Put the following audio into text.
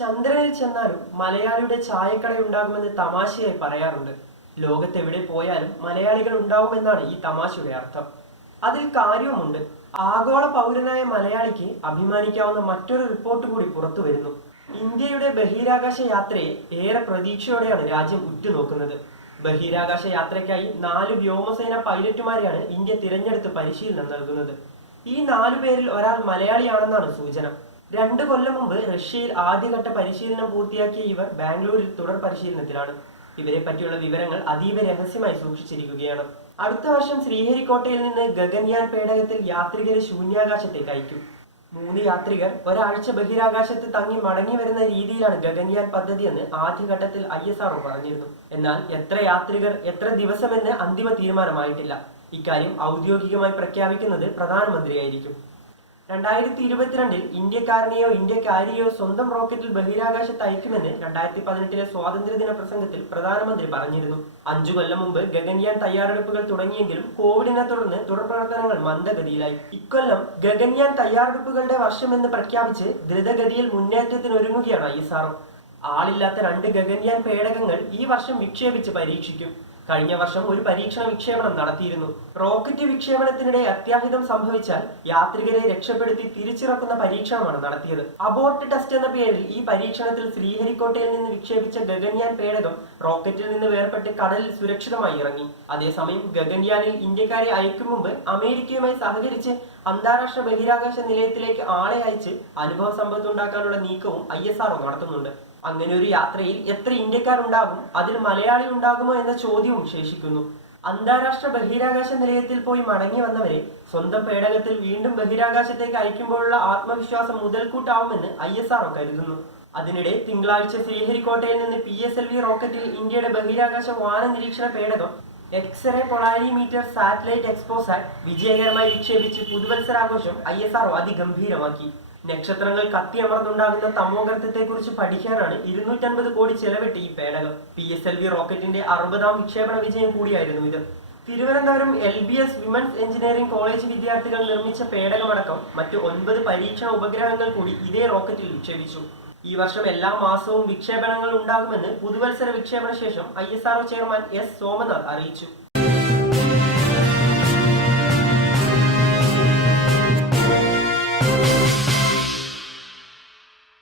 ചന്ദ്രനിൽ ചെന്നാലും മലയാളിയുടെ ചായക്കട ഉണ്ടാകുമെന്ന് തമാശയായി പറയാറുണ്ട്. ലോകത്തെവിടെ പോയാലും മലയാളികൾ ഉണ്ടാവുമെന്നാണ് ഈ തമാശയുടെ അർത്ഥം. അതിൽ കാര്യവുമുണ്ട്. ആഗോള പൗരനായ മലയാളിക്ക് അഭിമാനിക്കാവുന്ന മറ്റൊരു റിപ്പോർട്ട് കൂടി പുറത്തു വരുന്നു. ഇന്ത്യയുടെ ബഹിരാകാശ യാത്രയെ ഏറെ പ്രതീക്ഷയോടെയാണ് രാജ്യം ഉറ്റുനോക്കുന്നത്. ബഹിരാകാശ യാത്രയ്ക്കായി 4 വ്യോമസേന പൈലറ്റുമാരെയാണ് ഇന്ത്യ തിരഞ്ഞെടുത്ത് പരിശീലനം നൽകുന്നത്. ഈ 4 പേരിൽ ഒരാൾ മലയാളിയാണെന്നാണ് സൂചന. 2 കൊല്ലം മുമ്പ് റഷ്യയിൽ ആദ്യഘട്ട പരിശീലനം പൂർത്തിയാക്കിയ ഇവർ ബാംഗ്ലൂരിൽ തുടർ പരിശീലനത്തിലാണ്. ഇവരെ പറ്റിയുള്ള വിവരങ്ങൾ അതീവ രഹസ്യമായി സൂക്ഷിച്ചിരിക്കുകയാണ്. അടുത്ത വർഷം ശ്രീഹരിക്കോട്ടയിൽ നിന്ന് ഗഗൻയാൻ പേടകത്തിൽ യാത്രികരെ ശൂന്യാകാശത്തേക്ക് അയക്കും. 3 യാത്രികർ ഒരാഴ്ച ബഹിരാകാശത്ത് തങ്ങി മടങ്ങി വരുന്ന രീതിയിലാണ് ഗഗൻയാൻ പദ്ധതി എന്ന് ആദ്യഘട്ടത്തിൽ ISRO പറഞ്ഞിരുന്നു. എന്നാൽ എത്ര യാത്രികർ, എത്ര ദിവസമെന്ന് അന്തിമ തീരുമാനമായിട്ടില്ല. ഇക്കാര്യം ഔദ്യോഗികമായി പ്രഖ്യാപിക്കുന്നത് പ്രധാനമന്ത്രിയായിരിക്കും. 2022 ഇന്ത്യക്കാരനെയോ ഇന്ത്യക്കാരിയോ സ്വന്തം റോക്കറ്റിൽ ബഹിരാകാശത്ത് അയക്കുമെന്ന് 2018 സ്വാതന്ത്ര്യദിന പ്രസംഗത്തിൽ പ്രധാനമന്ത്രി പറഞ്ഞിരുന്നു. 5 കൊല്ലം മുമ്പ് ഗഗൻയാൻ തയ്യാറെടുപ്പുകൾ തുടങ്ങിയെങ്കിലും കോവിഡിനെ തുടർന്ന് തുടർപ്രവർത്തനങ്ങൾ മന്ദഗതിയിലായി. ഇക്കൊല്ലം ഗഗൻയാൻ തയ്യാറെടുപ്പുകളുടെ വർഷമെന്ന് പ്രഖ്യാപിച്ച് ദ്രുതഗതിയിൽ മുന്നേറ്റത്തിനൊരുങ്ങുകയാണ് ISRO. ആളില്ലാത്ത 2 ഗഗൻയാൻ പേടകങ്ങൾ ഈ വർഷം വിക്ഷേപിച്ച് പരീക്ഷിക്കും. കഴിഞ്ഞ വർഷം ഒരു പരീക്ഷണ വിക്ഷേപണം നടത്തിയിരുന്നു. റോക്കറ്റ് വിക്ഷേപണത്തിനിടെ അത്യാഹിതം സംഭവിച്ചാൽ യാത്രികരെ രക്ഷപ്പെടുത്തി തിരിച്ചിറക്കുന്ന പരീക്ഷണമാണ് നടത്തിയത്. അബോർട്ട് ടെസ്റ്റ് എന്ന പേരിൽ ഈ പരീക്ഷണത്തിൽ ശ്രീഹരിക്കോട്ടയിൽ നിന്ന് വിക്ഷേപിച്ച ഗഗൻയാൻ പേടകം റോക്കറ്റിൽ നിന്ന് വേർപെട്ട് കടലിൽ സുരക്ഷിതമായി ഇറങ്ങി. അതേസമയം ഗഗൻയാനിൽ ഇന്ത്യക്കാരെ അയക്കും മുമ്പ് അമേരിക്കയുമായി സഹകരിച്ച് അന്താരാഷ്ട്ര ബഹിരാകാശ നിലയത്തിലേക്ക് ആളെ അയച്ച് അനുഭവ സമ്പത്തുണ്ടാക്കാനുള്ള നീക്കവും ISRO നടത്തുന്നുണ്ട്. അങ്ങനെ ഒരു യാത്രയിൽ എത്ര ഇന്ത്യക്കാരുണ്ടാകും, അതിൽ മലയാളി ഉണ്ടാകുമോ എന്ന ചോദ്യവും ശേഷിക്കുന്നു. അന്താരാഷ്ട്ര ബഹിരാകാശ നിലയത്തിൽ പോയി മടങ്ങി വന്നവരെ സ്വന്തം പേടകത്തിൽ വീണ്ടും ബഹിരാകാശത്തേക്ക് അയക്കുമ്പോഴുള്ള ആത്മവിശ്വാസം മുതൽക്കൂട്ടാവുമെന്ന് ISRO കരുതുന്നു. അതിനിടെ തിങ്കളാഴ്ച ശ്രീഹരിക്കോട്ടയിൽ നിന്ന് PSLV റോക്കറ്റിൽ ഇന്ത്യയുടെ ബഹിരാകാശ വാന നിരീക്ഷണ പേടകം എക്സ്റേ പൊളാരിമീറ്റർ സാറ്റലൈറ്റ് എക്സ്പോസാറ്റ് വിജയകരമായി വിക്ഷേപിച്ച് പുതുവത്സരാഘോഷം ISRO അതിഗംഭീരമാക്കി. നക്ഷത്രങ്ങൾ കത്തിയമർന്നുണ്ടാകുന്ന തമോഗർത്തത്തെക്കുറിച്ച് പഠിക്കാനാണ് 250 കോടി ചെലവിട്ട് ഈ പേടകം. PSLV റോക്കറ്റിന്റെ 60ാം വിക്ഷേപണ വിജയം കൂടിയായിരുന്നു ഇത്. Thiruvananthapuram LBS women's engineering college വിദ്യാർത്ഥികൾ നിർമ്മിച്ച പേടകമടക്കം മറ്റ് 9 പരീക്ഷണ ഉപഗ്രഹങ്ങൾ കൂടി ഇതേ റോക്കറ്റിൽ വിക്ഷേപിച്ചു. ഈ വർഷം എല്ലാ മാസവും വിക്ഷേപണങ്ങൾ ഉണ്ടാകുമെന്ന് പുതുവത്സര വിക്ഷേപണ ശേഷം ISRO ചെയർമാൻ S. സോമനാഥ് അറിയിച്ചു.